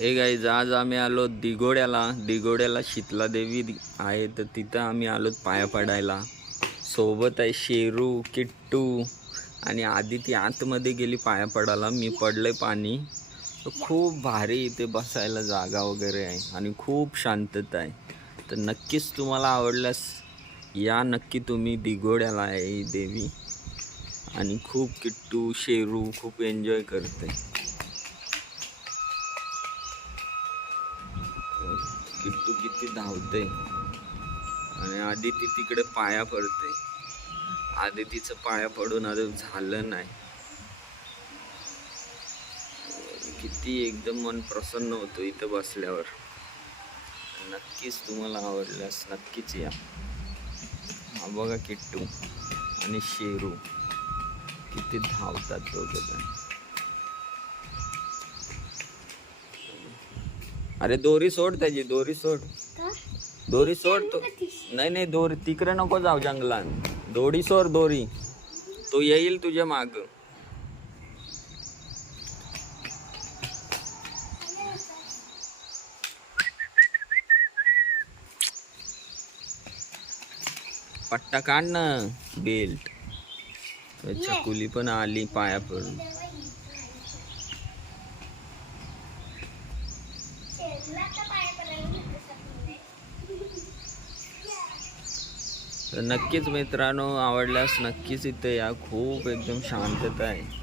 हे गाईज, आज आम्ही आलो दिघोड्याला शीतला देवी आहे, तर तिथं आम्ही आलो पाया पडायला. सोबत आहे शेरू, किट्टू आणि आधी ती आतमध्ये गेली पाया पडायला. मी पडले पाणी. तर खूप भारी इथे बसायला जागा वगैरे आहे आणि खूप शांतता आहे. तर नक्कीच तुम्हाला आवडल्यास या नक्की तुम्ही. दिघोड्याला आहे ही देवी आणि खूप किट्टू शेरू खूप एन्जॉय करते. किट्टू किती धावते आणि आधी ती तिकडे पाया पडते. आधी तिचं पाया पडून अजून झालं नाही. किती एकदम मन प्रसन्न होतं इथं बसल्यावर. नक्कीच तुम्हाला आवडल्यास नक्कीच या. हा बघा किट्टू आणि शेरू किती धावतात दोघंजण. अरे दोरी सोड, त्याची दोरी सोड. दोरी सोड तो. नाही दोरी तिकडे नको जाऊ जंगलात. दोरी सोड दोरी, तो येईल तुझ्या माग. पट्टा काढ ना, बेल्ट. चकुली पण आली पाया पडून. तर नक्कीच मित्रांनो, आवडल्यास नक्कीच इथे या. खूप एकदम शांतता आहे.